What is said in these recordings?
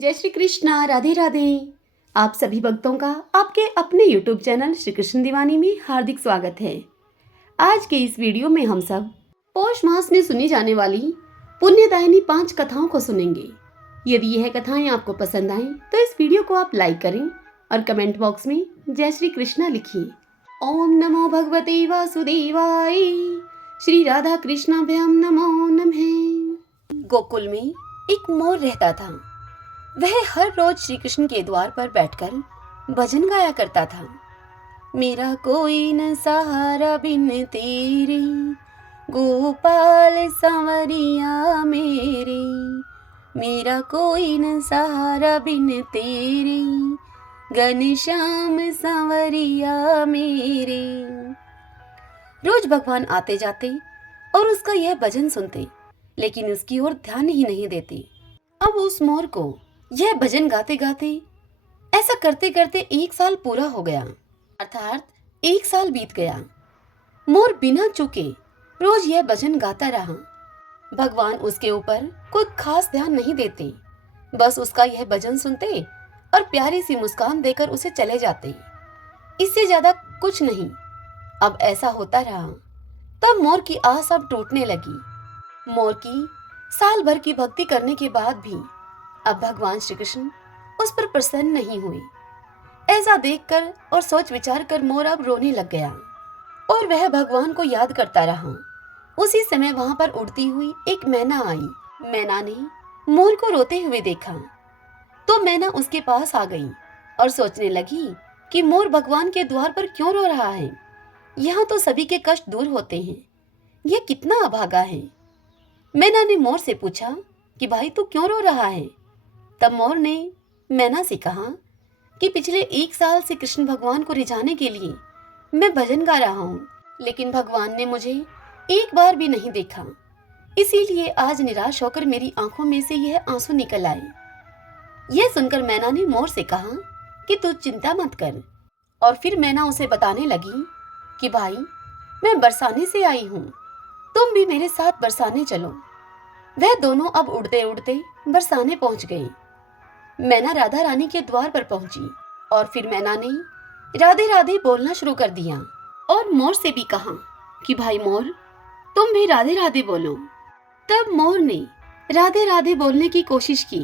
जय श्री कृष्णा, राधे राधे। आप सभी भक्तों का आपके अपने YouTube चैनल श्री कृष्ण दीवानी में हार्दिक स्वागत है। आज के इस वीडियो में हम सब पौष मास में सुनी जाने वाली पुण्यदायिनी 5 कथाओं को सुनेंगे। यदि यह कथाएं आपको पसंद आएं तो इस वीडियो को आप लाइक करें और कमेंट बॉक्स में जय श्री कृष्णा लिखिए। ओम नमो भगवते वासुदेवाय, श्री राधा कृष्णाभ्याम नमो नमः। गोकुल में एक मोर रहता था। वह हर रोज श्री कृष्ण के द्वार पर बैठकर भजन गाया करता था। मेरा कोई न सहारा बिन तेरे, गोपाल सांवरिया मेरे। मेरा कोई न सहारा बिन तेरे, घनश्याम सांवरिया मेरे। रोज भगवान आते जाते और उसका यह भजन सुनते, लेकिन उसकी ओर ध्यान ही नहीं देते। अब उस मोर को यह भजन गाते गाते, ऐसा करते करते 1 साल पूरा हो गया, अर्थात 1 साल बीत गया। मोर बिना चूके रोज यह भजन गाता रहा। भगवान उसके ऊपर कुछ खास ध्यान नहीं देते, बस उसका यह भजन सुनते और प्यारी सी मुस्कान देकर उसे चले जाते। इससे ज्यादा कुछ नहीं। अब ऐसा होता रहा। तब मोर की आस अब टूटने लगी। मोर की साल भर की भक्ति करने के बाद भी अब भगवान श्री कृष्ण उस पर प्रसन्न नहीं हुए। ऐसा देखकर और सोच विचार कर मोर अब रोने लग गया और वह भगवान को याद करता रहा। उसी समय वहां पर उड़ती हुई एक मैना आई। मैना ने मोर को रोते हुए देखा तो मैना उसके पास आ गई और सोचने लगी कि मोर भगवान के द्वार पर क्यों रो रहा है। यहाँ तो सभी के कष्ट दूर होते हैं, यह कितना अभागा है। मैना ने मोर से पूछा कि भाई तू क्यों रो रहा है। तब मोर ने मैना से कहा कि पिछले 1 साल से कृष्ण भगवान को रिझाने के लिए मैं भजन गा रहा हूँ, लेकिन भगवान ने मुझे एक बार भी नहीं देखा। इसीलिए आज निराश होकर मेरी आंखों में से यह आंसू निकल आए। यह सुनकर मैना ने मोर से कहा कि तू चिंता मत कर। और फिर मैना उसे बताने लगी कि भाई मैं बरसाने से आई हूँ, तुम भी मेरे साथ बरसाने चलो। वह दोनों अब उड़ते उड़ते बरसाने पहुंच गए। मैना राधा रानी के द्वार पर पहुंची और फिर मैना ने राधे राधे बोलना शुरू कर दिया और मोर से भी कहा कि भाई मोर तुम भी राधे राधे बोलो। तब मोर ने राधे राधे बोलने की कोशिश की,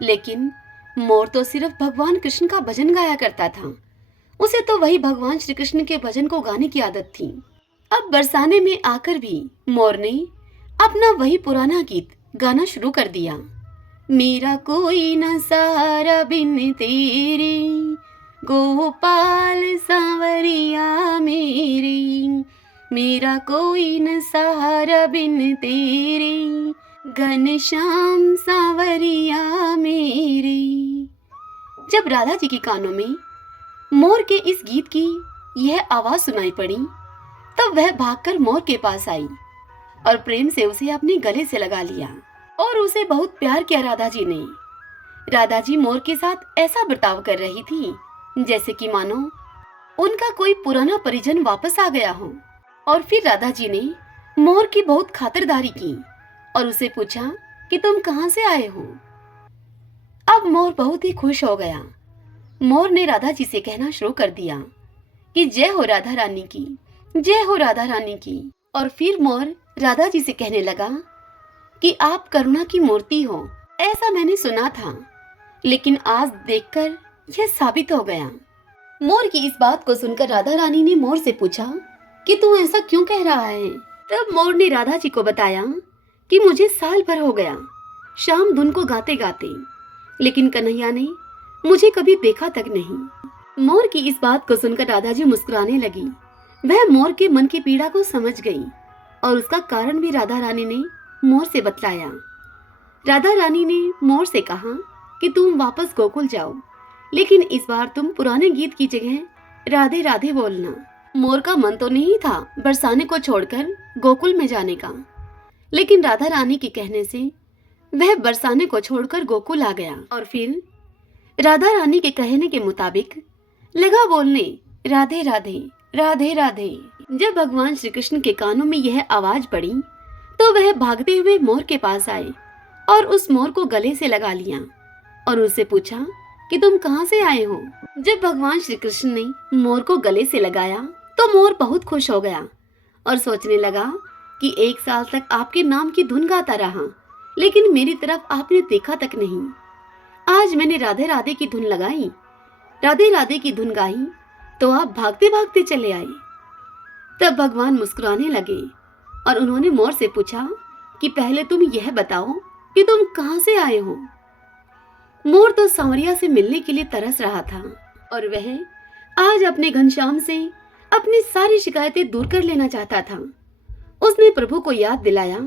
लेकिन मोर तो सिर्फ भगवान कृष्ण का भजन गाया करता था। उसे तो वही भगवान श्री कृष्ण के भजन को गाने की आदत थी। अब बरसाने में आकर भी मोर ने अपना वही पुराना गीत गाना शुरू कर दिया। मेरा कोई न सहारा बिन तेरे, गोपाल सांवरिया मेरे। मेरा कोई न सहारा बिन तेरे, घनश्याम सांवरिया मेरे। जब राधा जी के कानों में मोर के इस गीत की यह आवाज सुनाई पड़ी, तब वह भागकर मोर के पास आई और प्रेम से उसे अपने गले से लगा लिया और उसे बहुत प्यार किया राधा जी ने। राधा जी मोर के साथ ऐसा बर्ताव कर रही थी जैसे कि मानो उनका कोई पुराना परिजन वापस आ गया हो। और फिर राधा जी ने मोर की बहुत खातिरदारी की और उसे पूछा कि तुम कहाँ से आए हो। अब मोर बहुत ही खुश हो गया। मोर ने राधा जी से कहना शुरू कर दिया कि जय हो राधा रानी की, जय हो राधा रानी की। और फिर मोर राधा जी से कहने लगा कि आप करुणा की मूर्ति हो, ऐसा मैंने सुना था, लेकिन आज देखकर यह साबित हो गया। मोर की इस बात को सुनकर राधा रानी ने मोर से पूछा कि तू ऐसा क्यों कह रहा है। तब मोर ने राधा जी को बताया कि मुझे साल भर हो गया शाम धुन को गाते गाते, लेकिन कन्हैया ने मुझे कभी देखा तक नहीं। मोर की इस बात को सुनकर राधा जी मुस्कुराने लगी। वह मोर के मन की पीड़ा को समझ गई और उसका कारण भी राधा रानी ने मोर से बतलाया। राधा रानी ने मोर से कहा कि तुम वापस गोकुल जाओ, लेकिन इस बार तुम पुराने गीत की जगह राधे राधे बोलना। मोर का मन तो नहीं था बरसाने को छोड़कर गोकुल में जाने का, लेकिन राधा रानी के कहने से वह बरसाने को छोड़कर गोकुल आ गया और फिर राधा रानी के कहने के मुताबिक लगा बोलने राधे राधे राधे राधे। जब भगवान श्री कृष्ण के कानों में यह आवाज पड़ी तो वह भागते हुए मोर के पास आए और उस मोर को गले से लगा लिया। और उससे पूछा कि तुम कहाँ से आए हो। जब भगवान श्री कृष्ण ने मोर को गले से लगाया तो मोर बहुत खुश हो गया और सोचने लगा कि 1 साल तक आपके नाम की धुन गाता रहा, लेकिन मेरी तरफ आपने देखा तक नहीं। आज मैंने राधे राधे की धुन लगाई, राधे राधे की धुन गाई, तो आप भागते भागते चले आए। तब भगवान मुस्कुराने लगे और उन्होंने मोर से पूछा कि पहले तुम यह बताओ कि तुम कहाँ से आए हो। मोर तो सांवरिया से मिलने के लिए तरस रहा था और वह आज अपने घनश्याम से अपनी सारी शिकायतें दूर कर लेना चाहता था। उसने प्रभु को याद दिलाया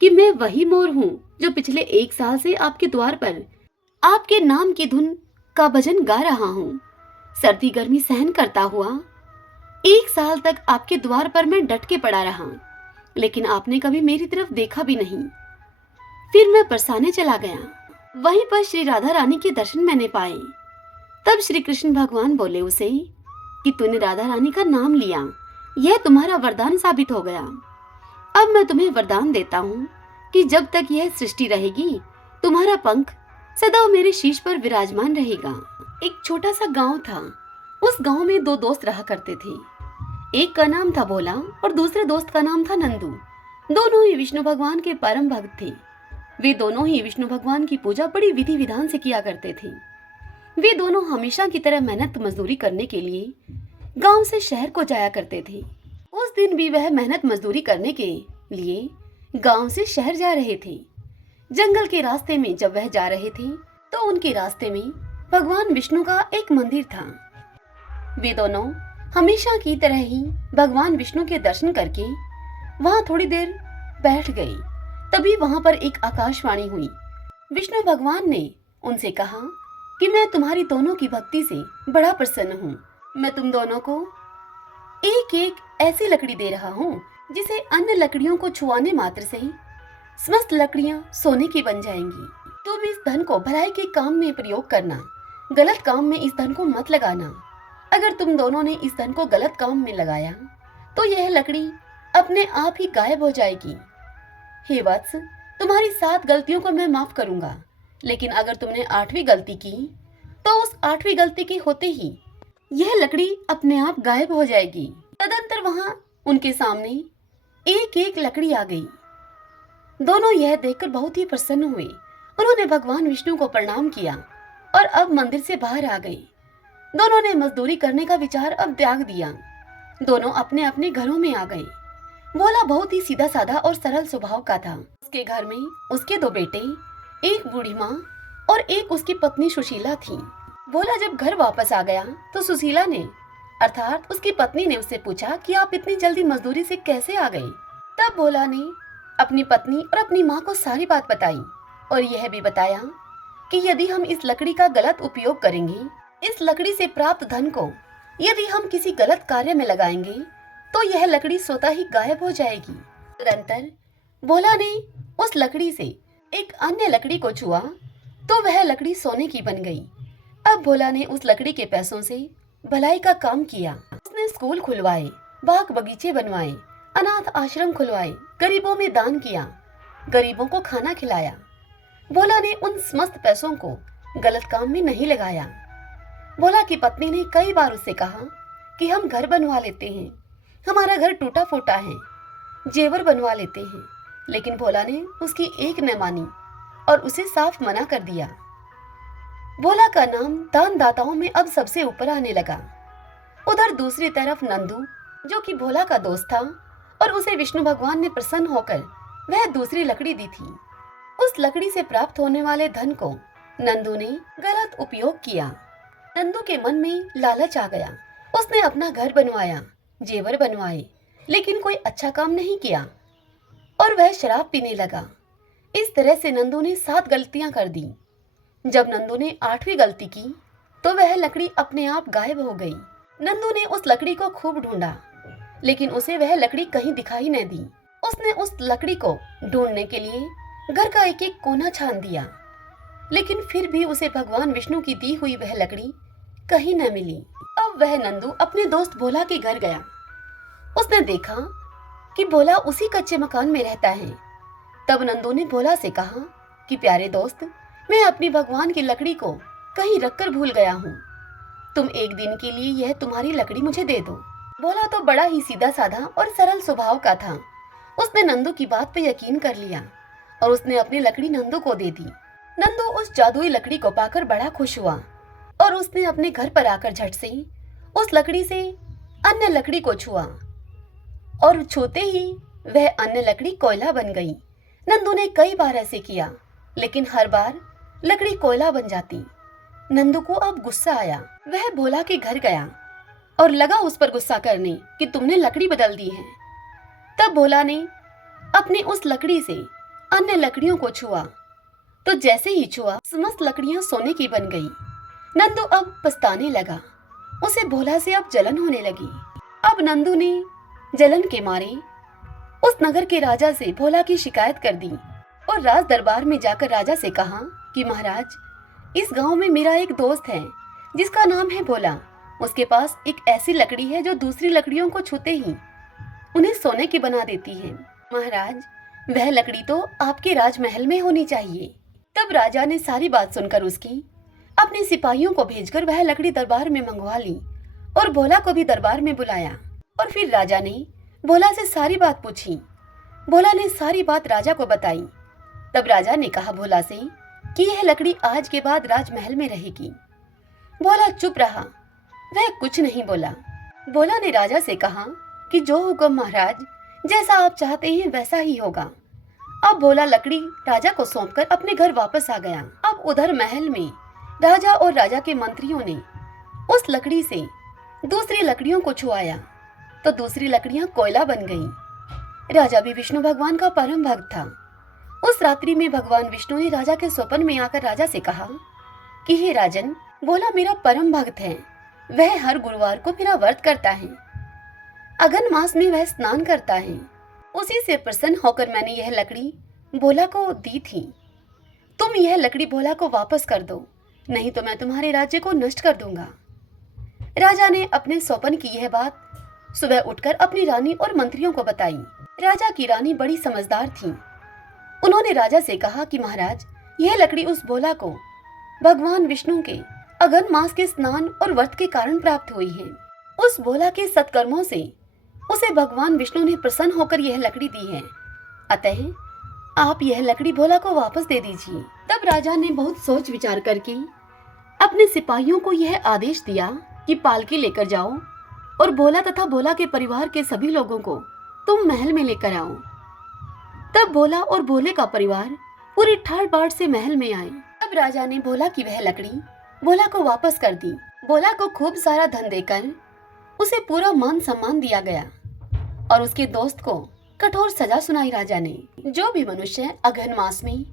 कि मैं वही मोर हूँ जो पिछले 1 साल से आपके द्वार पर आपके नाम की धुन का भजन गा रहा हूँ। सर्दी गर्मी सहन करता हुआ 1 साल तक आपके द्वार पर मैं डट के पड़ा रहा, लेकिन आपने कभी मेरी तरफ देखा भी नहीं। फिर मैं बरसाने चला गया, वहीं पर श्री राधा रानी के दर्शन मैंने पाए। तब श्री कृष्ण भगवान बोले उसे कि तूने राधा रानी का नाम लिया, यह तुम्हारा वरदान साबित हो गया। अब मैं तुम्हें वरदान देता हूँ कि जब तक यह सृष्टि रहेगी तुम्हारा पंख सदा मेरे शीश पर विराजमान रहेगा। एक छोटा सा गांव था। उस गांव में 2 दोस्त रहा करते थे। एक का नाम था भोला और दूसरे दोस्त का नाम था नंदू। दोनों ही विष्णु भगवान के परम भक्त थे। वे दोनों ही विष्णु भगवान की पूजा बड़ी विधि विधान से किया करते थे। वे दोनों हमेशा की तरह मेहनत मजदूरी करने के लिए गांव से शहर को जाया करते थे। उस दिन भी वह मेहनत मजदूरी करने के लिए गांव से शहर जा रहे थे। जंगल के रास्ते में जब वह जा रहे थे तो उनके रास्ते में भगवान विष्णु का एक मंदिर था। वे दोनों हमेशा की तरह ही भगवान विष्णु के दर्शन करके वहां थोड़ी देर बैठ गए। तभी वहां पर एक आकाशवाणी हुई। विष्णु भगवान ने उनसे कहा कि मैं तुम्हारी दोनों की भक्ति से बड़ा प्रसन्न हूँ। मैं तुम दोनों को एक एक ऐसी लकड़ी दे रहा हूँ जिसे अन्य लकड़ियों को छुआने मात्र से समस्त लकड़ियाँ सोने की बन जाएंगी। तुम इस धन को भलाई के काम में प्रयोग करना, गलत काम में इस धन को मत लगाना। अगर तुम दोनों ने इस धन को गलत काम में लगाया तो यह लकड़ी अपने आप ही गायब हो जाएगी। हे वत्स, तुम्हारी 7 गलतियों को मैं माफ करूंगा, लेकिन अगर तुमने 8वीं गलती की तो उस 8वीं गलती के होते ही यह लकड़ी अपने आप गायब हो जाएगी। तदंतर वहां उनके सामने एक एक लकड़ी आ गई। दोनों यह देखकर बहुत ही प्रसन्न हुए। उन्होंने भगवान विष्णु को प्रणाम किया और अब मंदिर से बाहर आ गए। दोनों ने मजदूरी करने का विचार अब त्याग दिया। दोनों अपने अपने घरों में आ गए। भोला बहुत ही सीधा साधा और सरल स्वभाव का था। उसके घर में उसके 2 बेटे, एक बूढ़ी माँ और एक उसकी पत्नी सुशीला थी। भोला जब घर वापस आ गया तो सुशीला ने अर्थात उसकी पत्नी ने उससे पूछा कि आप इतनी जल्दी मजदूरी से कैसे आ गई। तब भोला ने अपनी पत्नी और अपनी माँ को सारी बात बताई और यह भी बताया कि यदि हम इस लकड़ी का गलत उपयोग करेंगे, इस लकड़ी से प्राप्त धन को यदि हम किसी गलत कार्य में लगाएंगे तो यह लकड़ी स्वतः ही गायब हो जाएगी। तदंतर भोला ने उस लकड़ी से एक अन्य लकड़ी को छुआ तो वह लकड़ी सोने की बन गई। अब भोला ने उस लकड़ी के पैसों से भलाई का काम किया। उसने स्कूल खुलवाए, बाग बगीचे बनवाए, अनाथ आश्रम खुलवाए, गरीबों में दान किया, गरीबों को खाना खिलाया। भोला ने उन समस्त पैसों को गलत काम में नहीं लगाया। भोला की पत्नी ने कई बार उससे कहा कि हम घर बनवा लेते हैं, हमारा घर टूटा फूटा है, जेवर बनवा लेते हैं, लेकिन भोला ने उसकी एक न मानी और उसे साफ मना कर दिया। भोला का नाम दान दाताओं में अब सबसे ऊपर आने लगा। उधर दूसरी तरफ नंदू, जो कि भोला का दोस्त था और उसे विष्णु भगवान ने प्रसन्न होकर वह दूसरी लकड़ी दी थी, उस लकड़ी से प्राप्त होने वाले धन को नंदू ने गलत उपयोग किया। नंदू के मन में लालच आ गया। उसने अपना घर बनवाया, जेवर बनवाए, लेकिन कोई अच्छा काम नहीं किया और वह शराब पीने लगा। इस तरह से नंदू ने 7 गलतियां कर दी। जब नंदू ने 8वीं गलती की तो वह लकड़ी अपने आप गायब हो गई। नंदू ने उस लकड़ी को खूब ढूंढा, लेकिन उसे वह लकड़ी कहीं दिखाई न दी। उसने उस लकड़ी को ढूंढने के लिए घर का एक एक कोना छान दिया, लेकिन फिर भी उसे भगवान विष्णु की दी हुई वह लकड़ी कहीं न मिली। अब वह नंदू अपने दोस्त भोला के घर गया। उसने देखा कि भोला उसी कच्चे मकान में रहता है। तब नंदू ने भोला से कहा कि प्यारे दोस्त, मैं अपनी भगवान की लकड़ी को कहीं रखकर भूल गया हूँ। तुम एक दिन के लिए यह तुम्हारी लकड़ी मुझे दे दो। भोला तो बड़ा ही सीधा साधा और सरल स्वभाव का था। उसने नंदू की बात पर यकीन कर लिया और उसने अपनी लकड़ी नंदू को दे दी। नंदू उस जादुई लकड़ी को पाकर बड़ा खुश हुआ और उसने अपने घर पर आकर झट से उस लकड़ी से अन्य लकड़ी को छुआ और छूते ही वह अन्य लकड़ी कोयला बन गई। नंदू ने कई बार ऐसे किया, लेकिन हर बार लकड़ी कोयला बन जाती। नंदू को अब गुस्सा आया। वह भोला के घर गया और लगा उस पर गुस्सा करने कि तुमने लकड़ी बदल दी है। तब भोला ने अपनी उस लकड़ी से अन्य लकड़ियों को छुआ, तो जैसे ही छुआ समस्त लकड़ियां सोने की बन गई। नंदू अब पछताने लगा। उसे भोला से अब जलन होने लगी। अब नंदू ने जलन के मारे उस नगर के राजा से भोला की शिकायत कर दी और राज दरबार में जाकर राजा से कहा कि महाराज, इस गांव में मेरा एक दोस्त है जिसका नाम है भोला। उसके पास एक ऐसी लकड़ी है जो दूसरी लकड़ियों को छूते ही उन्हें सोने की बना देती है। महाराज, वह लकड़ी तो आपके राजमहल में होनी चाहिए। तब राजा ने सारी बात सुनकर उसकी अपने सिपाहियों को भेजकर वह लकड़ी दरबार में मंगवा ली और भोला को भी दरबार में बुलाया। और फिर राजा ने भोला से सारी बात पूछी। भोला ने सारी बात राजा को बताई। तब राजा ने कहा भोला से कि यह लकड़ी आज के बाद राजमहल में रहेगी। भोला चुप रहा, वह कुछ नहीं बोला। भोला ने राजा से कहा कि जो हुक्म महाराज, जैसा आप चाहते हैं वैसा ही होगा। अब भोला लकड़ी राजा को सौंपकर अपने घर वापस आ गया। अब उधर महल में राजा और राजा के मंत्रियों ने उस लकड़ी से दूसरी लकड़ियों को छुआया, तो दूसरी लकड़ियां कोयला बन गईं। राजा भी विष्णु भगवान का परम भक्त था। उस रात्रि में भगवान विष्णु ने राजा के स्वप्न में आकर राजा से कहा कि हे राजन, भोला मेरा परम भक्त है। वह हर गुरुवार को मेरा व्रत करता है। अगन मास में वह स्नान करता है। उसी से प्रसन्न होकर मैंने यह लकड़ी भोला को दी थी। तुम यह लकड़ी भोला को वापस कर दो, नहीं तो मैं तुम्हारे राज्य को नष्ट कर दूंगा। राजा ने अपने स्वप्न की यह बात सुबह उठकर अपनी रानी और मंत्रियों को बताई। राजा की रानी बड़ी समझदार थी। उन्होंने राजा से कहा कि महाराज, यह लकड़ी उस भोला को भगवान विष्णु के अगन मास के स्नान और व्रत के कारण प्राप्त हुई है। उस भोला के सत्कर्मों से उसे भगवान विष्णु ने प्रसन्न होकर यह लकड़ी दी है। अतः आप यह लकड़ी भोला को वापस दे दीजिए। तब राजा ने बहुत सोच विचार करके अपने सिपाहियों को यह आदेश दिया कि पालकी लेकर जाओ और भोला तथा भोला के परिवार के सभी लोगों को तुम महल में लेकर आओ। तब भोला और भोले का परिवार पूरी ठाट बाट से महल में आए। तब राजा ने भोला की वह लकड़ी भोला को वापस कर दी। भोला को खूब सारा धन देकर उसे पूरा मान सम्मान दिया गया और उसके दोस्त को कठोर सजा सुनाई राजा ने। जो भी मनुष्य अगहन मास में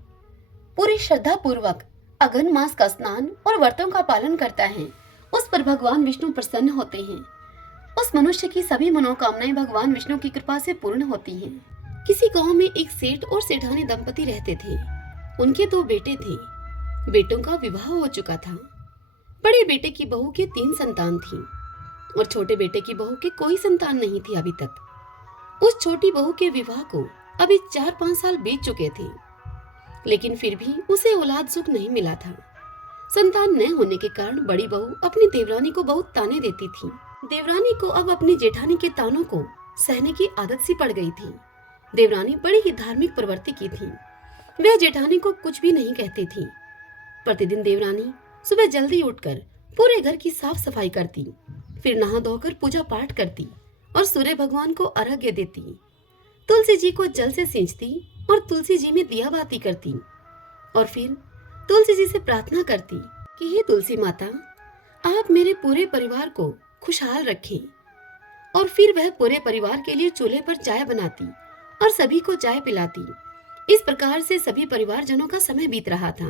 पूरी श्रद्धा पूर्वक अगहन मास का स्नान और व्रतों का पालन करता है, उस पर भगवान विष्णु प्रसन्न होते हैं। उस मनुष्य की सभी मनोकामनाएं भगवान विष्णु की कृपा से पूर्ण होती हैं। किसी गांव में एक सेठ और सेठानी दंपति रहते थे। उनके 2 बेटे थे। बेटों का विवाह हो चुका था। बड़े बेटे की बहू के 3 संतान थी और छोटे बेटे की बहू के कोई संतान नहीं थी अभी तक। उस छोटी बहू के विवाह को अभी 4-5 साल बीत चुके थे, लेकिन फिर भी उसे औलाद सुख नहीं मिला था। संतान न होने के कारण बड़ी बहू अपनी देवरानी को बहुत ताने देती थी। देवरानी को अब अपनी जेठानी के तानों को सहने की आदत सी पड़ गई थी। देवरानी बड़ी ही धार्मिक प्रवृत्ति की थी। वह जेठानी को कुछ भी नहीं कहती थी। प्रतिदिन देवरानी सुबह जल्दी उठकर पूरे घर की साफ सफाई करती, फिर नहा धोकर पूजा पाठ करती और सूर्य भगवान को अर्घ्य देती। तुलसी जी को जल से सींचती और तुलसी जी में दिया बाती करती और फिर तुलसी जी से प्रार्थना करती कि हे तुलसी माता, आप मेरे पूरे परिवार को खुशहाल रखें। और फिर वह पूरे परिवार के लिए चूल्हे पर चाय बनाती और सभी को चाय पिलाती। इस प्रकार से सभी परिवारजनों का समय बीत रहा था।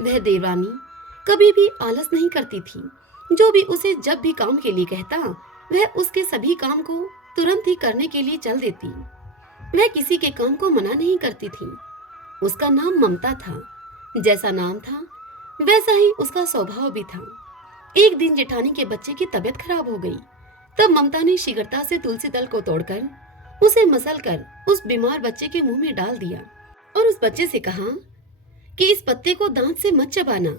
वह देवरानी कभी भी आलस नहीं करती थी। जो भी उसे जब भी काम के लिए कहता, वह उसके सभी काम को तुरंत ही करने के लिए चल देती। वह किसी के काम को मना नहीं करती थी। उसका नाम ममता था। जैसा नाम था वैसा ही उसका स्वभाव भी था। एक दिन जेठानी के बच्चे की तबीयत खराब हो गई। तब ममता ने शीघ्रता से तुलसी दल को तोड़कर उसे मसलकर उस बीमार बच्चे के मुंह में डाल दिया और उस बच्चे से कहा कि इस पत्ते को दांत से मत चबाना,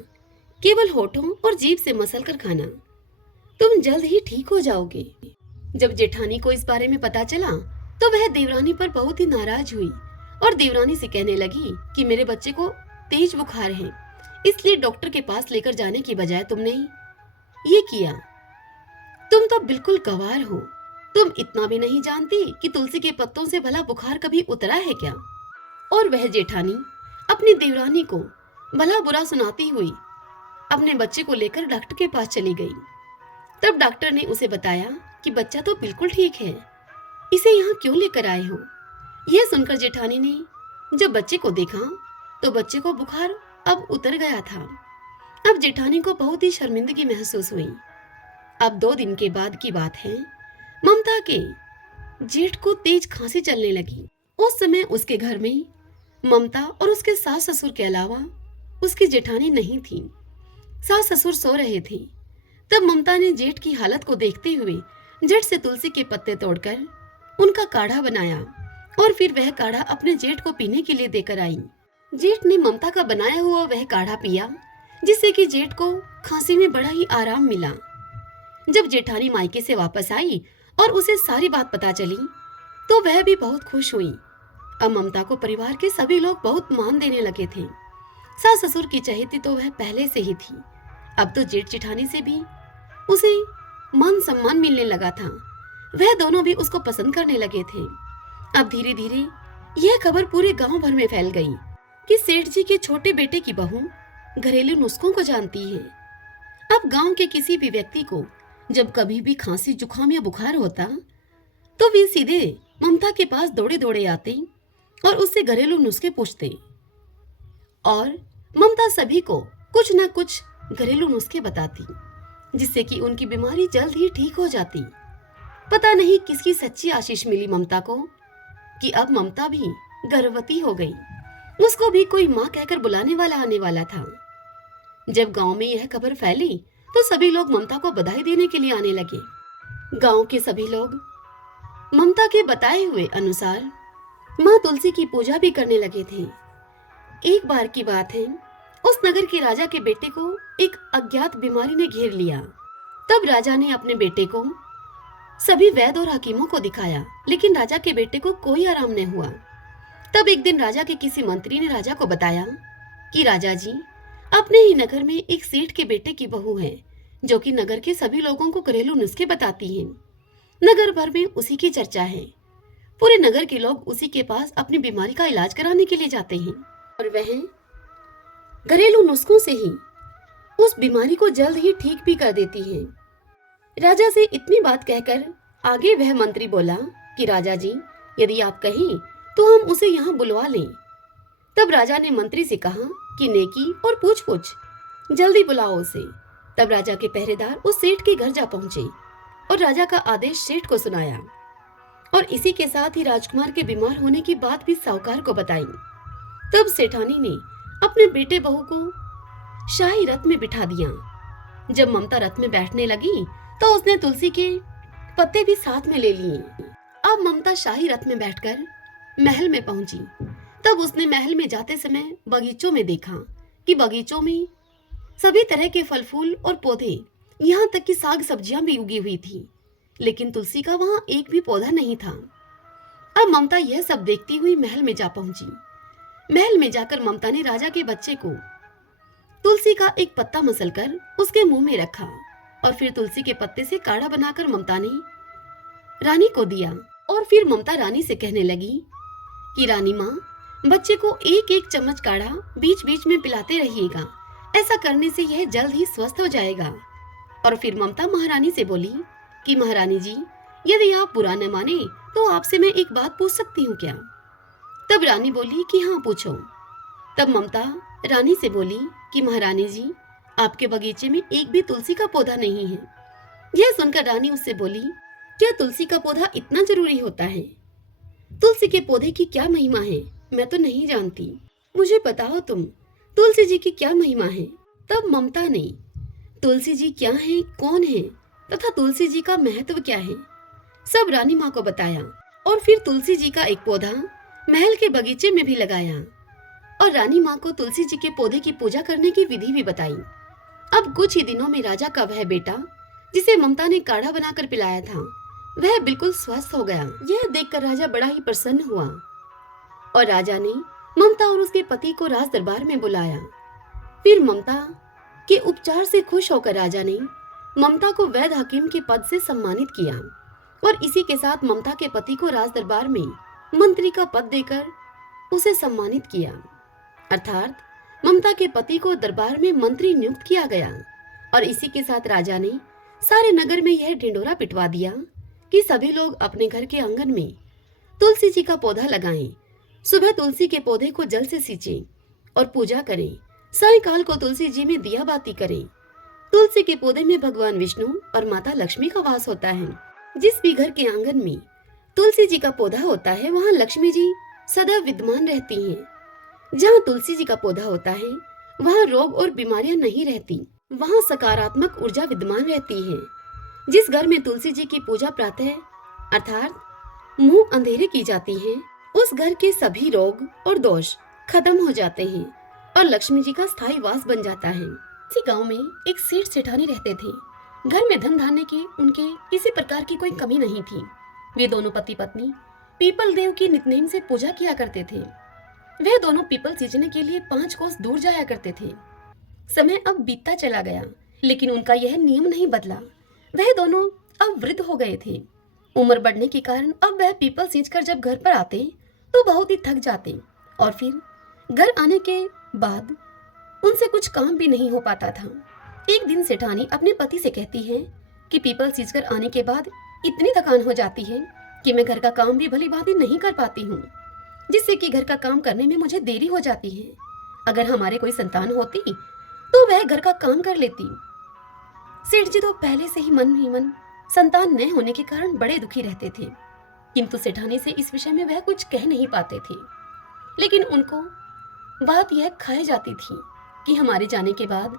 केवल होठों और जीभ से मसल कर खाना, तुम जल्द ही ठीक हो जाओगे। जब जेठानी को इस बारे में पता चला तो वह देवरानी पर बहुत ही नाराज हुई और देवरानी से कहने लगी कि मेरे बच्चे को तेज बुखार है, इसलिए डॉक्टर के पास लेकर जाने की बजाय तुमने ये किया। तुम तो बिल्कुल गंवार हो। तुम इतना भी नहीं जानती कि तुलसी के पत्तों से भला बुखार कभी उतरा है क्या? और वह जेठानी अपनी देवरानी को भला बुरा सुनाती हुई अपने बच्चे को लेकर डॉक्टर के पास चली गई। तब डॉक्टर ने उसे बताया कि बच्चा तो बिल्कुल ठीक है, इसे यहाँ क्यों लेकर आए हो? यह सुनकर जेठानी ने जब बच्चे को देखा तो बच्चे को बुखार अब उतर गया था। अब जेठानी को बहुत ही शर्मिंदगी महसूस हुई। अब 2 दिन के बाद की बात है। ममता के जेठ को तेज खांसी चलने लगी। उस समय उसके घर में ममता और उसके सास ससुर के अलावा उसकी जेठानी नहीं थी। सास ससुर सो रहे थे। तब ममता ने जेठ की हालत को देखते हुए झट से तुलसी के पत्ते तोड़कर उनका काढ़ा बनाया और फिर वह काढ़ा अपने जेठ को पीने के लिए देकर आई। जेठ ने ममता का बनाया हुआ वह काढ़ा पिया, जिससे कि जेठ को खांसी में बड़ा ही आराम मिला। जब जेठानी मायके से वापस आई और उसे सारी बात पता चली तो वह भी बहुत खुश हुई। अब ममता को परिवार के सभी लोग बहुत मान देने लगे थे। सास ससुर की चहेती तो वह पहले से ही थी। अब तो जेठ जेठानी से भी उसे मान सम्मान मिलने लगा था। वह दोनों भी उसको पसंद करने लगे थे। अब धीरे धीरे यह खबर पूरे गांव भर में फैल गई कि सेठ जी के छोटे बेटे की बहू घरेलू नुस्खों को जानती है। अब गांव के किसी भी व्यक्ति को जब कभी भी खांसी जुकाम या बुखार होता तो वे सीधे ममता के पास दौड़े दौड़े आते और उससे घरेलू नुस्खे पूछते और ममता सभी को कुछ न कुछ घरेलू नुस्खे बताती, जिससे कि उनकी बीमारी जल्द ही ठीक हो जाती। पता नहीं किसकी सच्ची आशीष मिली ममता को कि अब ममता भी गर्भवती हो गई। उसको भी कोई माँ कहकर बुलाने वाला आने वाला था। जब गांव में यह खबर फैली तो सभी लोग ममता को बधाई देने के लिए आने लगे। गांव के सभी लोग ममता के बताए हुए अनुसार माँ तुलसी की पूजा भी करने लगे थे। एक बार की बात है, उस नगर के राजा के बेटे को एक अज्ञात बीमारी ने घेर लिया। तब राजा ने अपने बेटे को सभी वैद्य और हकीमों को दिखाया, लेकिन राजा के बेटे को कोई आराम नहीं हुआ। तब एक दिन राजा के किसी मंत्री ने राजा को बताया कि राजा जी, अपने ही नगर में एक सेठ के बेटे की बहू है जो कि नगर के सभी लोगों को घरेलू नुस्खे बताती है। नगर भर में उसी की चर्चा है। पूरे नगर के लोग उसी के पास अपनी बीमारी का इलाज कराने के लिए जाते हैं और वह घरेलू नुस्खों से ही उस बीमारी को जल्द ही ठीक भी कर देती है। राजा से इतनी बात कहकर आगे वह मंत्री बोला कि राजा जी, यदि आप कहें तो हम उसे यहाँ बुलवा लें। तब राजा ने मंत्री से कहा कि नेकी और पूछ जल्दी बुलाओ उसे। तब राजा के पहरेदार उस सेठ के घर जा पहुंचे और राजा का आदेश सेठ को सुनाया और इसी के साथ ही राजकुमार के बीमार होने की बात भी साहूकार को बताई। तब सेठानी ने अपने बेटे बहू को शाही रथ में बिठा दिया। जब ममता रथ में बैठने लगी तो उसने तुलसी के पत्ते भी साथ में ले लिए। अब ममता शाही रथ में बैठकर महल में पहुंची। तब उसने महल में जाते समय बगीचों में देखा कि बगीचों में सभी तरह के फल फूल और पौधे, यहाँ तक कि साग सब्जियां भी उगी हुई थी, लेकिन तुलसी का वहां एक भी पौधा नहीं था। अब ममता यह सब देखती हुई महल में जा पहुंची। महल में जाकर ममता ने राजा के बच्चे को तुलसी का एक पत्ता मसलकर उसके मुंह में रखा और फिर तुलसी के पत्ते से काढ़ा बनाकर ममता ने रानी को दिया। और फिर ममता रानी से कहने लगी कि रानी माँ, बच्चे को एक एक चम्मच काढ़ा बीच बीच में पिलाते रहिएगा, ऐसा करने से यह जल्द ही स्वस्थ हो जाएगा। और फिर ममता महारानी से बोली कि महारानी जी, यदि आप बुरा न माने तो आपसे मैं एक बात पूछ सकती हूँ क्या? तब रानी बोली कि हाँ, पूछो। तब ममता रानी से बोली कि महारानी जी, आपके बगीचे में एक भी तुलसी का पौधा नहीं है। यह सुनकर रानी उससे बोली, क्या तुलसी का पौधा इतना जरूरी होता है? तुलसी के पौधे की क्या महिमा है, मैं तो नहीं जानती। मुझे बताओ तुम, तुलसी जी की क्या महिमा है? तब ममता ने तुलसी जी क्या है, कौन है तथा तुलसी जी का महत्व क्या है, सब रानी माँ को बताया। और फिर तुलसी जी का एक पौधा महल के बगीचे में भी लगाया और रानी माँ को तुलसी जी के पौधे की पूजा करने की विधि भी बताई। अब कुछ ही दिनों में राजा का वह बेटा, जिसे ममता ने काढ़ा बनाकर पिलाया था, वह बिल्कुल स्वस्थ हो गया। यह देखकर राजा बड़ा ही प्रसन्न हुआ और राजा ने ममता और उसके पति को राज दरबार में बुलाया। फिर ममता के उपचार से खुश होकर राजा ने ममता को वैद्य हकीम के पद से सम्मानित किया और इसी के साथ ममता के पति को राज दरबार में मंत्री का पद देकर उसे सम्मानित किया। अर्थात ममता के पति को दरबार में मंत्री नियुक्त किया गया और इसी के साथ राजा ने सारे नगर में यह ढिंढोरा पिटवा दिया कि सभी लोग अपने घर के आंगन में तुलसी जी का पौधा लगाएं। सुबह तुलसी के पौधे को जल से सींचें और पूजा करें। सायंकाल को तुलसी जी में दिया बाती करें। तुलसी के पौधे में भगवान विष्णु और माता लक्ष्मी का वास होता है। जिस भी घर के आंगन में तुलसी जी का पौधा होता है, वहाँ लक्ष्मी जी सदैव विद्यमान रहती हैं। जहाँ तुलसी जी का पौधा होता है, वहाँ रोग और बीमारियां नहीं रहती, वहाँ सकारात्मक ऊर्जा विद्यमान रहती है। जिस घर में तुलसी जी की पूजा प्रातः अर्थात मुंह अंधेरे की जाती है, उस घर के सभी रोग और दोष खत्म हो जाते हैं और लक्ष्मी जी का स्थायी वास बन जाता है। इसी गांव में एक सेठ सेठानी रहते थे। घर में धन धान्य की उनके किसी प्रकार की कोई कमी नहीं थी। वे दोनों पति पत्नी पीपल देव की नित्यनेम से पूजा किया करते थे। वे दोनों पीपल सींचने के लिए 5 कोस दूर जाया करते थे। समय अब बीतता चला गया, लेकिन उनका यह नियम नहीं बदला। वह दोनों अब वृद्ध हो गए थे। उम्र बढ़ने के कारण अब वह पीपल सींचकर जब घर पर आते तो बहुत ही थक जाते और फिर घर आने के बाद उनसे कुछ काम भी नहीं हो पाता था। एक दिन सेठानी अपने पति से कहती है कि पीपल सींचकर आने के बाद इतनी थकान हो जाती है कि मैं घर का काम भी भली भांति नहीं कर पाती हूँ, जिससे कि घर का काम करने में मुझे देरी हो जाती है। अगर हमारे कोई संतान होती तो वह घर का काम कर लेती। सेठ जी तो पहले से ही मन संतान न होने के कारण बड़े दुखी रहते थे, किंतु सेठानी से इस विषय में वह कुछ कह नहीं पाते थे। लेकिन उनको बात यह खाई जाती थी कि हमारे जाने के बाद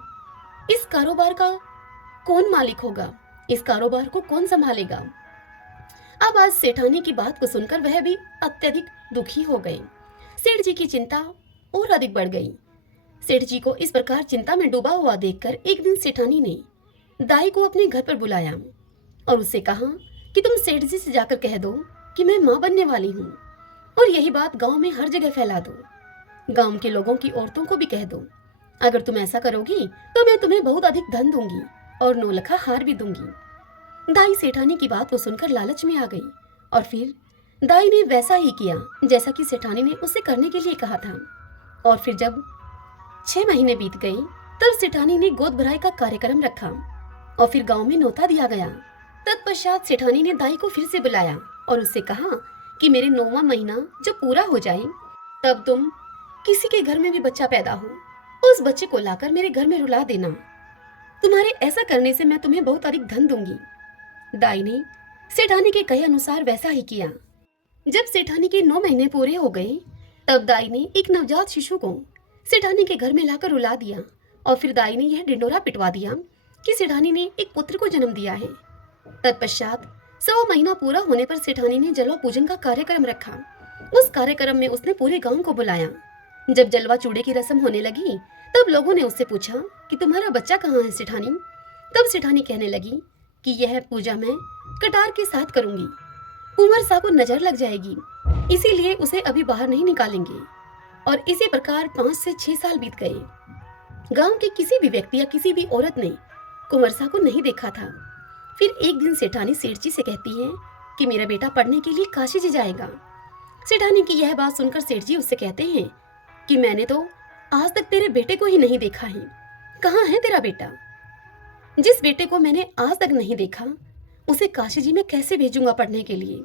इस कारोबार का कौन मालिक होगा, इस कारोबार को कौन संभालेगा। अब आज सेठानी की बात को सुनकर वह भी अत्यधिक दुखी हो गए। सेठ जी की चिंता और अधिक बढ़ गई। सेठ जी को इस प्रकार चिंता में डूबा हुआ देखकर एक दिन सेठानी ने दाई को अपने घर पर बुलाया और उससे कहा कि तुम सेठ जी से जाकर कह दो कि मैं माँ बनने वाली हूँ और यही बात गांव में हर जगह फैला दो। गांव के लोगों की औरतों को भी कह दो। अगर तुम ऐसा करोगी तो मैं तुम्हें बहुत अधिक धन दूंगी और 9 लखा हार भी दूंगी। दाई सेठानी की बात को सुनकर लालच में आ गई और फिर दाई ने वैसा ही किया जैसा कि सेठानी ने उससे करने के लिए कहा था। और फिर जब 6 महीने बीत गए तब सेठानी ने गोद भराई का कार्यक्रम रखा और फिर गांव में न्योता दिया गया। तत्पश्चात सेठानी ने दाई को फिर से बुलाया और उससे कहा कि मेरे 9वां महीना जब पूरा हो जाए तब तुम किसी के घर में भी बच्चा पैदा हो, उस बच्चे को लाकर मेरे घर में रुला देना। तुम्हारे ऐसा करने से मैं तुम्हें बहुत अधिक धन दूंगी। दाई ने सेठानी के कहे अनुसार वैसा ही किया। जब सेठानी के 9 महीने पूरे हो गए तब दाई ने एक नवजात शिशु को सेठानी के घर में लाकर रुला दिया और फिर दाई ने यह ढिंडोरा पिटवा दिया कि सेठानी ने एक पुत्र को जन्म दिया है। तत्पश्चात 1.25 महीना पूरा होने पर सेठानी ने जलवा पूजन का कार्यक्रम रखा। उस कार्यक्रम में उसने पूरे गांव को बुलाया। जब जलवा चूड़े की रस्म होने लगी तब लोगों ने उससे पूछा कि तुम्हारा बच्चा कहाँ है सेठानी। तब सेठानी कहने लगी कि यह पूजा मैं कटार के साथ करूंगी, कुंवर सा को नजर लग जाएगी, इसीलिए उसे अभी बाहर नहीं निकालेंगे। और इसी प्रकार 5 से 6 साल बीत गए। गांव के किसी भी व्यक्ति या किसी भी औरत ने कुंवर सा को नहीं देखा था। फिर एक दिन सेठानी सेठ जी से कहती है कि मेरा बेटा पढ़ने के लिए काशी जी जाएगा। सेठानी की यह बात सुनकर सेठ जी उससे कहते हैं कि मैंने तो आज तक तेरे बेटे को ही नहीं देखा है, कहाँ है तेरा बेटा। जिस बेटे को मैंने आज तक नहीं देखा उसे काशी जी में कैसे भेजूंगा पढ़ने के लिए।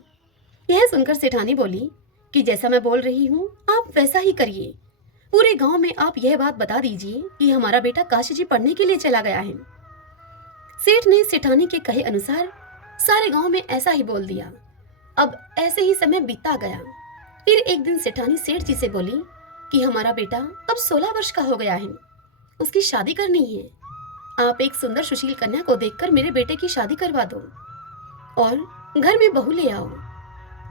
यह सुनकर सेठानी बोली कि जैसा मैं बोल रही हूँ आप वैसा ही करिए। पूरे गांव में आप यह बात बता दीजिए कि हमारा बेटा काशी जी पढ़ने के लिए चला गया है। सेठ ने सेठानी के कहे अनुसार सारे गांव में ऐसा ही बोल दिया। अब ऐसे ही समय बीतता गया। फिर एक दिन सेठानी सेठ जी से बोली कि हमारा बेटा अब 16 वर्ष का हो गया है, उसकी शादी करनी है। आप एक सुंदर सुशील कन्या को देखकर मेरे बेटे की शादी करवा दो और घर में बहू ले आओ।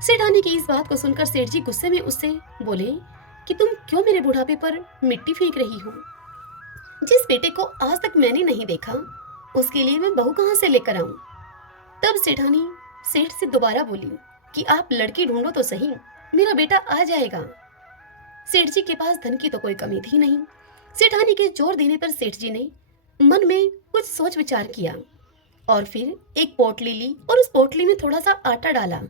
सेठानी की इस बात को सुनकर सेठ जी गुस्से में उससे बोले कि तुम क्यों मेरे बुढ़ापे पर मिट्टी फेंक रही हो? जिस बेटे को आज तक मैंने नहीं देखा, उसके लिए मैं बहू कहाँ से लेकर आऊं? तब सेठानी सेठ से दोबारा बोली कि आप लड़की ढूंढो तो सही, मेरा बेटा आ जाएगा। सेठ जी के पास धन की तो कोई कमी थी नहीं। सेठानी के जोर देने पर सेठ जी ने मन में कुछ सोच विचार किया और फिर एक पोटली ली और उस पोटली में थोड़ा सा आटा डाला।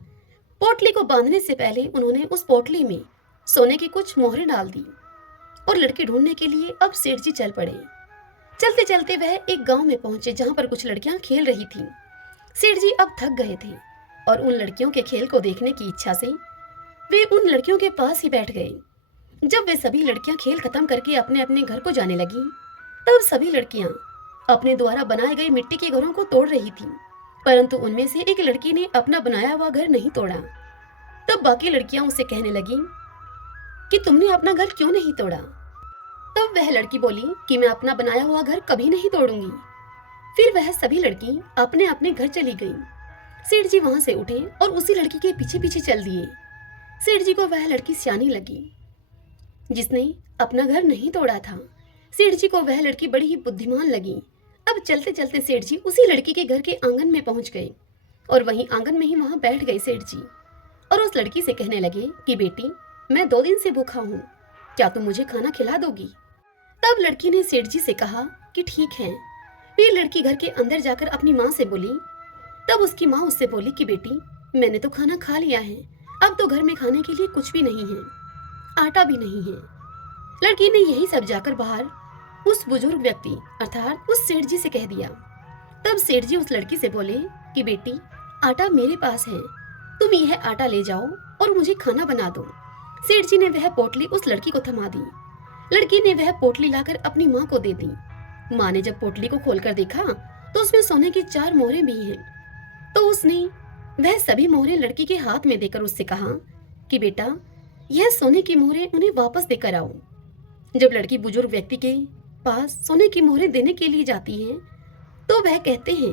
पोटली को बांधने से पहले उन्होंने उस पोटली में सोने की कुछ मोहरें डाल दी और लड़की ढूंढने के लिए अब सेठ जी चल पड़े। चलते चलते वह एक गांव में पहुंचे जहां पर कुछ लड़कियां खेल रही थीं। सेठ जी अब थक गए थे और उन लड़कियों के खेल को देखने की इच्छा से वे उन लड़कियों के पास ही बैठ गए। जब वे सभी लड़कियां खेल खत्म करके अपने अपने घर को जाने लगी, तब सभी लड़कियां अपने द्वारा बनाए गए मिट्टी के घरों को तोड़ रही थीं, परंतु उनमें से एक लड़की ने अपना बनाया हुआ घर नहीं तोड़ा। तब बाकी लड़कियां उससे कहने लगी कि तुमने अपना घर क्यों नहीं तोड़ा? तब वह लड़की बोली कि मैं अपना बनाया हुआ घर कभी नहीं तोड़ूंगी। फिर वह सभी लड़की अपने अपने घर चली गई। सेठ जी वहां से उठे और उसी लड़की के पीछे पीछे चल दिए। सेठ जी को वह लड़की सियानी लगी जिसने अपना घर नहीं तोड़ा था। सेठ जी को वह लड़की बड़ी ही बुद्धिमान लगी। अब चलते चलते सेठ जी उसी लड़की के घर के आंगन में पहुंच गए और वहीं आंगन में ही वहां बैठ गए सेठ जी और उस लड़की से कहने लगे कि बेटी, मैं 2 दिन से भूखा हूँ, क्या तुम मुझे खाना खिला दोगी? तब लड़की ने सेठ जी से कहा कि ठीक है। फिर लड़की घर के अंदर जाकर अपनी माँ से बोली। तब उसकी माँ उससे बोली कि बेटी, मैंने तो खाना खा लिया है, अब तो घर में खाने के लिए कुछ भी नहीं है, आटा भी नहीं है। लड़की ने यही सब जाकर बाहर उस बुजुर्ग व्यक्ति अर्थात उस सेठ जी से कह दिया। तब सेठ जी उस लड़की से बोले कि बेटी, आटा मेरे पास है, तुम यह आटा ले जाओ और मुझे खाना बना दो। सेठ जी ने वह पोटली उस लड़की को थमा दी। लड़की ने वह पोटली लाकर अपनी माँ को दे दी। माँ ने जब पोटली को खोलकर देखा तो उसमें सोने की 4 मोहरें भी हैं। तो उसने वह सभी मोहरें लड़की के हाथ में देकर उससे कहा कि बेटा, यह सोने की मोहरें उन्हें वापस देकर आओ। जब लड़की बुजुर्ग व्यक्ति के पास सोने की मोहरें देने के लिए जाती है तो वह कहते हैं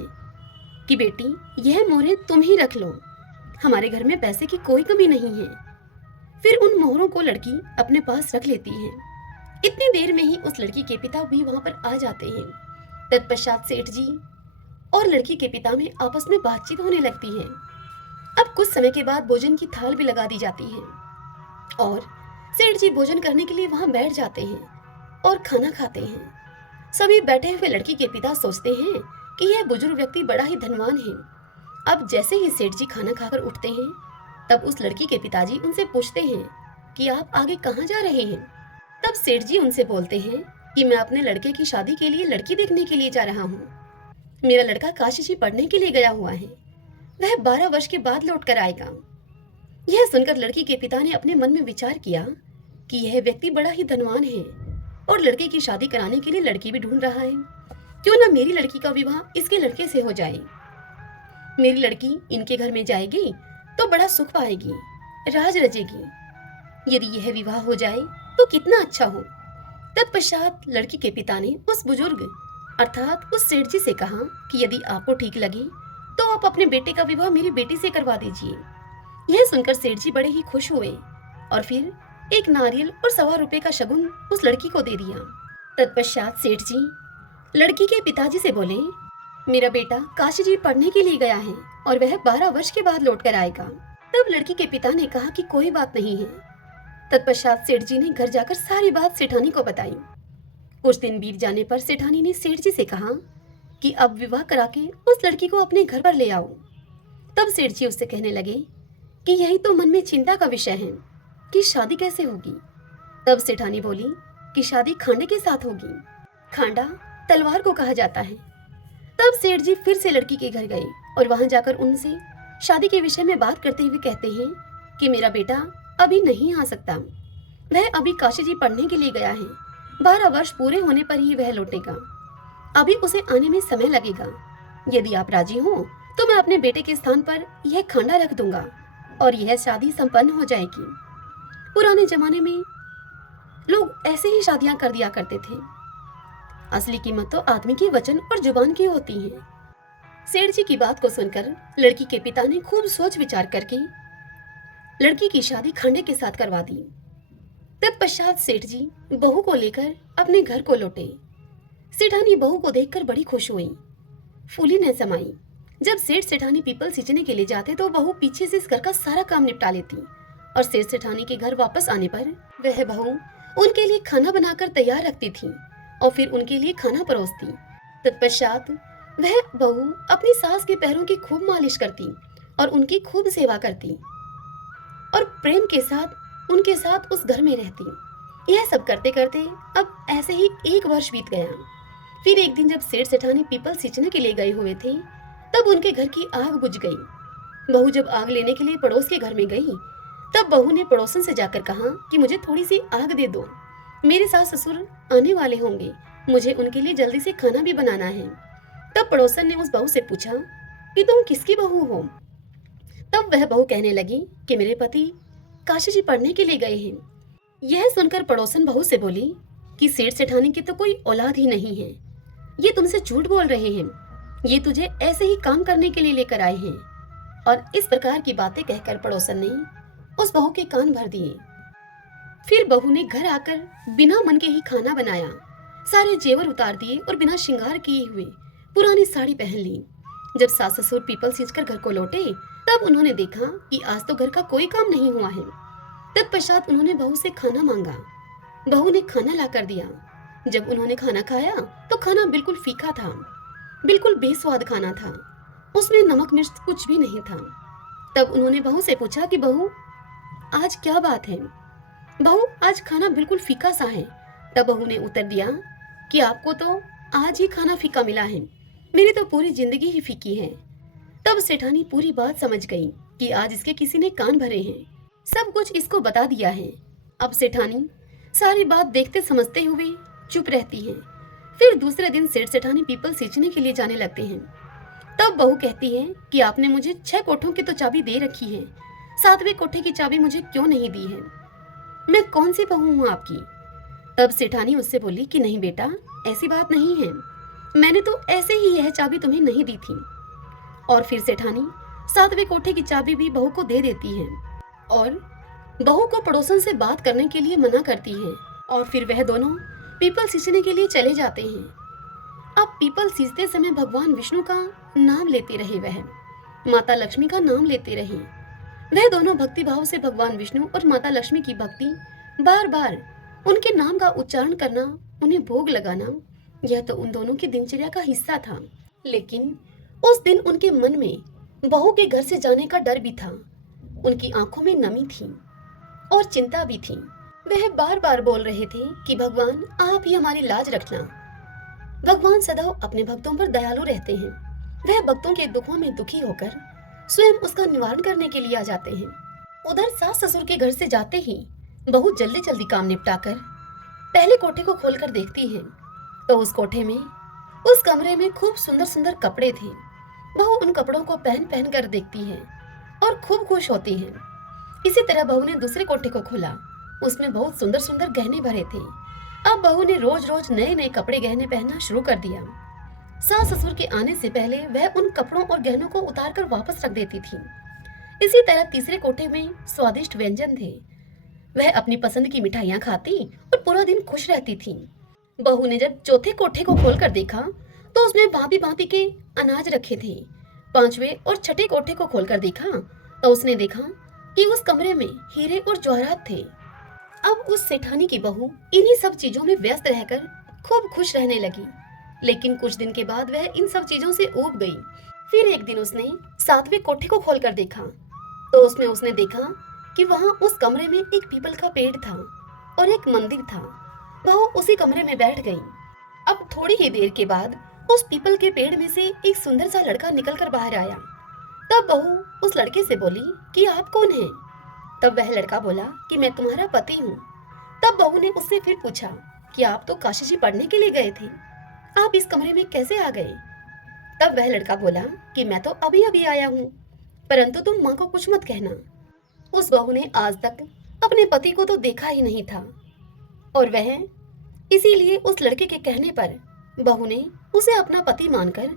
कि बेटी, यह मोहरें तुम ही रख लो, हमारे घर में पैसे की कोई कमी नहीं है। फिर उन मोहरों को लड़की अपने पास रख लेती है। इतनी देर में ही उस लड़की के पिता भी वहां पर आ जाते हैं। तत्पश्चात सेठ जी और लड़की के पिता में आपस में बातचीत होने लगती है। अब कुछ समय के बाद भोजन की थाल भी लगा दी जाती है और सेठ जी भोजन करने के लिए वहां बैठ जाते हैं और खाना खाते हैं। सभी बैठे हुए लड़की के पिता सोचते हैं कि यह बुजुर्ग व्यक्ति बड़ा ही धनवान है। अब जैसे ही सेठ जी खाना खाकर उठते हैं, तब उस लड़की के पिताजी उनसे पूछते हैं कि आप आगे कहाँ जा रहे हैं? तब सेठ जी उनसे बोलते हैं कि मैं अपने लड़के की शादी के लिए लड़की देखने के लिए जा रहा हूँ। मेरा लड़का काशी जी पढ़ने के लिए गया हुआ है, वह 12 वर्ष के बाद लौट कर आएगा। यह सुनकर लड़की के पिता ने अपने मन में विचार किया कि यह व्यक्ति बड़ा ही धनवान है और लड़के की शादी कराने के लिए लड़की भी ढूंढ रहा है। क्यों ना मेरी लड़की का विवाह इसके लड़के से हो जाए। मेरी लड़की इनके घर में जाएगी तो बड़ा सुख पाएगी, राज रचेगी। यदि यह विवाह हो जाए तो कितना अच्छा हो। तत्पश्चात लड़की के पिता ने उस बुजुर्ग अर्थात उस सेठ जी से कहा कि यदि आपको ठीक लगे तो आप अपने बेटे का विवाह मेरी बेटी से करवा दीजिए। यह सुनकर सेठ जी बड़े ही खुश हुए और फिर एक नारियल और 1.25 रुपए का शगुन उस लड़की को दे दिया। तत्पश्चात सेठ जी लड़की के पिताजी से बोले, मेरा बेटा काशी जी पढ़ने के लिए गया है और वह 12 वर्ष के बाद लौट कर आएगा। तब लड़की के पिता ने कहा कि कोई बात नहीं है। तत्पश्चात सेठ जी ने घर जाकर सारी बात सेठानी को बताई। कुछ दिन बीत जाने पर सेठानी ने सेठ जी से कहा कि अब विवाह करा के उस लड़की को अपने घर पर ले आओ। तब सेठ जी उससे कहने लगे कि यही तो मन में चिंता का विषय है कि शादी कैसे होगी। तब सेठानी बोली कि शादी खांडे के साथ होगी। खांडा तलवार को कहा जाता है। तब सेठ जी फिर से लड़की के घर गए और वहां जाकर उनसे शादी के विषय में बात करते हुए कहते हैं कि मेरा बेटा अभी नहीं आ सकता, वह अभी काशी जी पढ़ने के लिए गया है। 12 वर्ष पूरे होने पर ही वह लौटेगा, अभी उसे आने में समय लगेगा। यदि आप राजी हो तो मैं अपने बेटे के स्थान पर यह खांडा रख दूंगा और यह शादी संपन्न हो जाएगी। पुराने जमाने में लोग ऐसे ही शादियां कर दिया करते थे। असली कीमत तो आदमी के वचन और जुबान की होती है। सेठ जी की बात को सुनकर लड़की के पिता ने खूब सोच विचार करके लड़की की शादी खांडे के साथ करवा दी। तत्पश्चात सेठ जी बहू को लेकर अपने घर को लौटे। सेठानी बहू को देखकर बड़ी खुश हुई, फूली न समाई। जब सेठ सेठानी पीपल सींचने के लिए जाते तो बहू पीछे से इस घर का सारा काम निपटा लेती और सेठ सेठानी के घर वापस आने पर वह बहू उनके लिए खाना बनाकर तैयार रखती थी और फिर उनके लिए खाना परोसती। तत्पश्चात वह बहू अपनी सास के पैरों की खूब मालिश करती और उनकी खूब सेवा करती और प्रेम के साथ उनके साथ उस घर में रहती। यह सब करते करते अब ऐसे ही 1 वर्ष बीत गया। फिर एक दिन जब सेठ सेठानी पीपल सींचने के लिए गए हुए थे तब उनके घर की आग बुझ गई। बहू जब आग लेने के लिए पड़ोस के घर में गई तब बहू ने पड़ोसन से जाकर कहा कि मुझे थोड़ी सी आग दे दो, मेरे सास ससुर आने वाले होंगे, मुझे उनके लिए जल्दी से खाना भी बनाना है। तब पड़ोसन ने उस बहू से पूछा कि तुम किसकी बहू हो? तब वह बहू कहने लगी कि मेरे पति काशी जी पढ़ने के लिए गए हैं। यह सुनकर पड़ोसन बहू से बोली कि सेठ सेठानी की तो कोई औलाद ही नहीं है, ये तुमसे झूठ बोल रहे हैं, ये तुझे ऐसे ही काम करने के लिए लेकर आए हैं। और इस प्रकार की बातें कहकर पड़ोसन ने उस बहू के कान भर दिए। फिर बहू ने घर आकर बिना मन के ही खाना बनाया, सारे जेवर उतार दिए और बिना श्रृंगार किए हुए पुरानी साड़ी पहन ली। जब सास ससुर पीपल सींचकर घर को लौटे तब उन्होंने देखा कि आज तो घर का कोई काम नहीं हुआ है। तत्पश्चात उन्होंने बहू से खाना मांगा। बहू ने खाना ला कर दिया। जब उन्होंने खाना खाया तो खाना बिल्कुल फीका था, बिल्कुल बेस्वाद खाना था, उसमें नमक मिर्च कुछ भी नहीं था। तब उन्होंने बहू से पूछा कि बहू आज क्या बात है? बहू आज खाना बिल्कुल फीका सा है। तब बहू ने उत्तर दिया कि आपको तो आज ही खाना फीका मिला है, मेरी तो पूरी जिंदगी ही फीकी है। तब सेठानी पूरी बात समझ गई कि आज इसके किसी ने कान भरे हैं, सब कुछ इसको बता दिया है। अब सेठानी सारी बात देखते समझते हुए चुप रहती है। फिर दूसरे दिन सेठ सेठानी पीपल सींचने के लिए जाने लगते हैं। तब बहू कहती है कि आपने मुझे 6 कोठों की तो चाबी दे रखी है, 7वें कोठे की चाबी मुझे क्यों नहीं दी है? मैं कौन सी बहू हूँ आपकी? तब सेठानी उससे बोली कि नहीं बेटा, ऐसी बात नहीं है, मैंने तो ऐसे ही यह चाबी तुम्हें नहीं दी थी। और फिर सेठानी 7वें कोठे की चाबी भी बहू को दे देती है और बहू को पड़ोसन से बात करने के लिए मना करती है। और फिर वह दोनों पीपल सींचने के लिए चले जाते हैं। अब पीपल सींचते समय भगवान विष्णु का नाम लेते रहे, वह माता लक्ष्मी का नाम लेते रहे। वह दोनों भक्ति भाव से भगवान विष्णु और माता लक्ष्मी की भक्ति, बार बार उनके नाम का उच्चारण करना, उन्हें भोग लगाना, यह तो उन दोनों की दिनचर्या का हिस्सा था। लेकिन उस दिन उनके मन में बहू के घर से जाने का डर भी था, उनकी आंखों में नमी थी और चिंता भी थी। वह बार बार बोल रहे थे कि भगवान आप ही हमारी लाज रखना। भगवान सदैव अपने भक्तों पर दयालु रहते हैं। वह भक्तों के दुखों में दुखी होकर स्वयं उसका निवारण करने के लिए आ जाते हैं। उधर सास ससुर के घर से जाते ही बहू जल्दी जल्दी काम निपटाकर पहले कोठे को खोलकर देखती है तो उस कोठे में, उस कमरे में खूब सुंदर सुंदर कपड़े थे। बहू उन कपड़ों को पहन पहन कर देखती है और खूब खुश होती है। इसी तरह बहू ने दूसरे कोठे को खोला, उसमें बहुत सुंदर सुंदर गहने भरे थे। अब बहू ने रोज रोज नए नए कपड़े गहने पहनना शुरू कर दिया। सास ससुर के आने से पहले वह उन कपड़ों और गहनों को उतार कर वापस रख देती थी। इसी तरह तीसरे कोठे में स्वादिष्ट व्यंजन थे। वह अपनी पसंद की मिठाइयाँ खाती और पूरा दिन खुश रहती थी। बहू ने जब चौथे कोठे को खोलकर देखा तो उसमें भांति भांति के अनाज रखे थे। 5वें और 6ठे कोठे को खोलकर देखा तो उसने देखा कि उस कमरे में हीरे और जवाहरात थे। अब उस सेठानी की बहू इन्हीं सब चीजों में व्यस्त रहकर खूब खुश रहने लगी। लेकिन कुछ दिन के बाद वह इन सब चीजों से ऊब गई। फिर एक दिन उसने 7वें कोठे को खोलकर देखा तो उसमें उसने देखा कि वहां उस कमरे में एक पीपल का पेड़ था और एक मंदिर था। बहू उसी कमरे में बैठ गई। अब थोड़ी ही देर के बाद उस पीपल के पेड़ में से एक सुंदर सा लड़का निकलकर बाहर आया। तब बहू उस लड़के से बोली कि आप कौन हैं? तब वह लड़का बोला कि मैं तुम्हारा पति हूँ। तब बहू ने उससे फिर पूछा कि आप तो काशी जी पढ़ने के लिए गए थे, आप इस कमरे में कैसे आ गए? तब वह लड़का बोला कि मैं तो अभी अभी आया हूँ, परंतु तुम माँ को कुछ मत कहना। उस बहू ने आज तक अपने पति को तो देखा ही नहीं था और वह इसीलिए उस लड़के के कहने पर बहू ने उसे अपना पति मानकर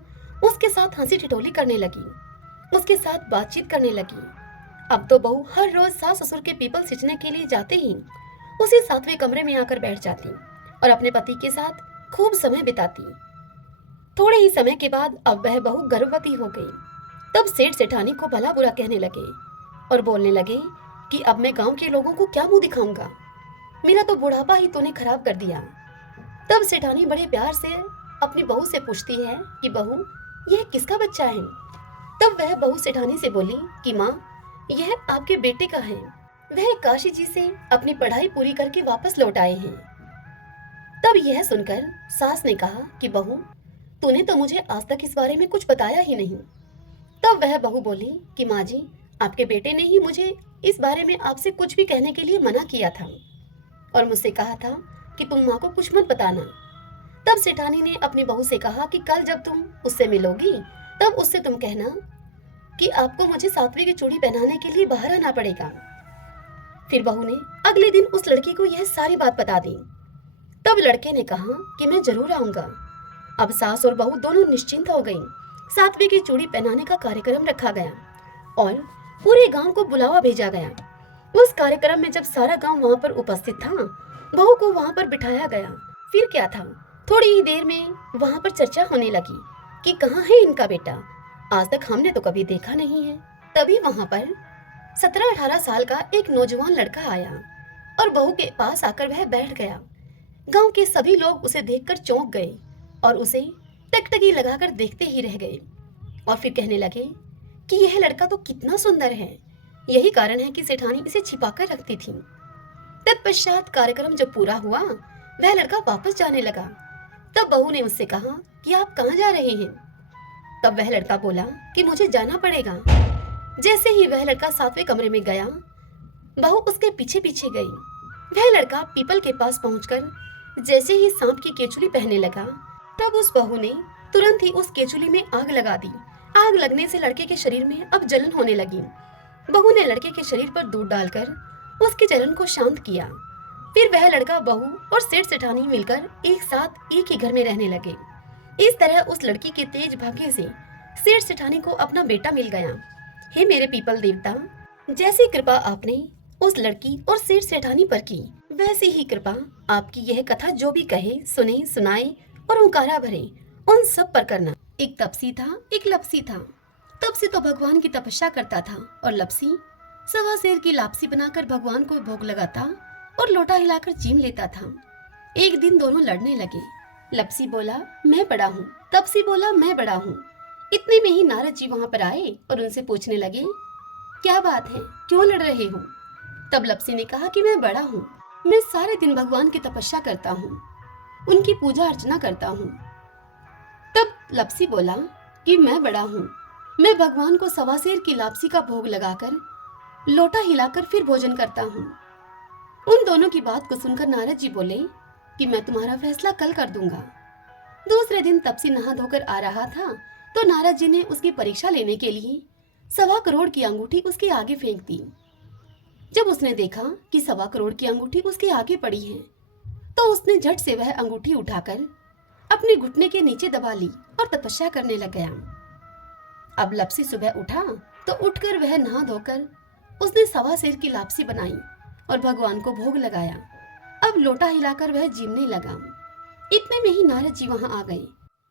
उसके साथ हंसी ठिठोली करने लगी, उसके साथ बातचीत करने लगी। अब तो बहू हर रोज सास ससुर के पीपल सींचने के लिए जाते ही उसी 7वें कमरे में आकर बैठ जाती और अपने पति के साथ खूब समय बिताती। थोड़े ही समय के बाद अब वह बहू गर्भवती हो गई। तब सेठ सेठानी को भला बुरा कहने लगे और बोलने लगे कि अब मैं गांव के लोगों को क्या मुंह दिखाऊंगा, मेरा तो बुढ़ापा ही तूने खराब कर दिया। तब सेठानी बड़े प्यार से अपनी बहू से पूछती है कि बहू, यह किसका बच्चा है? तब वह बहू सेठानी से बोली कि माँ, यह आपके बेटे का है, वह काशी जी से अपनी पढ़ाई पूरी करके वापस लौट आए हैं। तब यह सुनकर सास ने कहा कि बहू, तूने तो मुझे आज तक इस बारे में कुछ बताया ही नहीं। तब वह बहू बोली कि माँ जी, आपके बेटे ने ही मुझे इस बारे में आपसे कुछ भी कहने के लिए मना किया था और मुझसे कहा था कि तुम माँ को कुछ मत बताना। तब सेठानी ने अपनी बहू से कहा कि कल जब तुम उससे मिलोगी तब उससे तुम कहना कि आपको मुझे 7वीं की चूड़ी पहनाने के लिए बाहर आना पड़ेगा। फिर बहू ने अगले दिन उस लड़की को यह सारी बात बता दी। तब लड़के ने कहा कि मैं जरूर आऊंगा। अब सास और बहू दोनों निश्चिंत हो गईं। 7वीं की चूड़ी पहनाने का कार्यक्रम रखा गया और पूरे गांव को बुलावा भेजा गया। उस कार्यक्रम में जब सारा गांव वहां पर उपस्थित था, बहू को वहां पर बिठाया गया। फिर क्या था, थोड़ी ही देर में वहां पर चर्चा होने लगी कि कहाँ है इनका बेटा, आज तक हमने तो कभी देखा नहीं है। तभी वहां पर 17-18 साल का एक नौजवान लड़का आया और बहू के पास आकर वह बैठ गया। गांव के सभी लोग उसे देखकर चौंक गए और उसे टकटकी लगाकर देखते ही रह गए और फिर कहने लगे कि यह लड़का तो कितना सुंदर है, यही कारण है कि सेठानी इसे छिपाकर रखती थी। तत्पश्चात कार्यक्रम जब पूरा हुआ, वह लड़का वापस जाने लगा। तब बहू ने उससे कहा कि आप कहाँ जा रहे हैं? तब वह लड़का बोला कि मुझे जाना पड़ेगा। जैसे ही वह लड़का 7वें कमरे में गया, बहू उसके पीछे पीछे गई। वह लड़का पीपल के पास पहुंचकर जैसे ही सांप की केचुली पहनने लगा, तब उस बहू ने तुरंत ही उस केचुली में आग लगा दी। आग लगने से लड़के के शरीर में अब जलन होने लगी। बहू ने लड़के के शरीर पर दूध डालकर उसकी जलन को शांत किया। फिर वह लड़का, बहू और सेठ सेठानी मिलकर एक साथ एक ही घर में रहने लगे। इस तरह उस लड़की के तेज भाग्य से सेठ सेठानी को अपना बेटा मिल गया। हे मेरे पीपल देवता, जैसी कृपा आपने उस लड़की और सेठ सेठानी पर की, वैसी ही कृपा आपकी यह कथा जो भी कहे, सुने, सुनाए और ओंकारा भरे, उन सब पर करना। एक तपसी था, एक लपसी था। तपसी तो भगवान की तपस्या करता था और लपसी 1.25 सेर की लापसी बनाकर भगवान को भोग लगाता और लोटा हिलाकर चीम लेता था। एक दिन दोनों लड़ने लगे। लपसी बोला, मैं बड़ा हूँ। तपसी बोला, मैं बड़ा हूँ। इतने में ही नारद जी वहां पर आए और उनसे पूछने लगे, क्या बात है, क्यों लड़ रहे हो? तब लपसी ने कहा कि मैं बड़ा हूँ, मैं सारे दिन भगवान की तपस्या करता हूँ, उनकी पूजा अर्चना करता हूँ। तब लपसी बोला कि मैं बड़ा हूँ, मैं भगवान को 1.25 सेर की लापसी का भोग लगाकर लोटा हिलाकर फिर भोजन करता हूँ। उन दोनों की बात को सुनकर नारद जी बोले कि मैं तुम्हारा फैसला कल कर दूंगा। दूसरे दिन तपसी नहा धोकर आ रहा था तो नारद जी ने उसकी परीक्षा लेने के लिए 1.25 करोड़ की अंगूठी उसके आगे फेंक दी। जब उसने देखा कि 1.25 करोड़ की अंगूठी उसके आगे पड़ी है तो उसने झट से वह अंगूठी उठाकर अपने घुटने के नीचे दबा ली और तपस्या करने लग गया। अब लपसी सुबह उठा तो उठकर वह नहा धोकर उसने 1.25 सेर की लापसी बनाई और भगवान को भोग लगाया। अब लोटा हिलाकर वह जीमने लगा। इतने में ही नारद जी वहां आ गए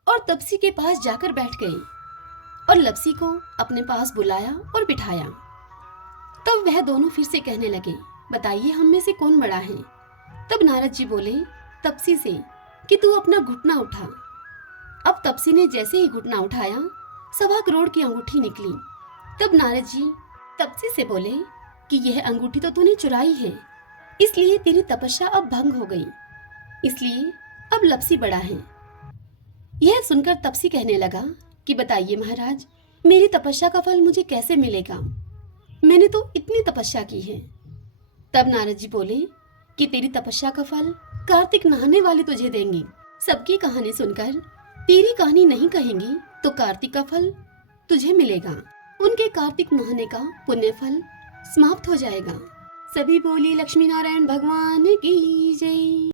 और तपसी के पास जाकर बैठ गए और लपसी को अपने पास बुलाया और बिठाया। तब वह दोनों फिर से कहने लगे, बताइए हम में से कौन बड़ा है? तब नारद जी बोले तपसी से कि तू अपना घुटना उठा। अब तपसी ने जैसे ही घुटना उठाया 1.25 करोड़ की अंगूठी निकली। तब नारद जी तपसी से बोले कि यह अंगूठी तो तूने चुराई है, इसलिए तेरी तपस्या अब भंग हो गई, इसलिए अब लपसी बड़ा है। यह सुनकर तपसी कहने लगा कि बताइए महाराज, मेरी तपस्या का फल मुझे कैसे मिलेगा? मैंने तो इतनी तपस्या की है। तब नारद जी बोले कि तेरी तपस्या का फल कार्तिक नहाने वाले तुझे देंगे। सबकी कहानी सुनकर तेरी कहानी नहीं कहेंगी तो कार्तिक का फल तुझे मिलेगा। उनके कार्तिक नहाने का पुण्य फल समाप्त हो जाएगा। सभी बोली लक्ष्मी नारायण भगवान की जय।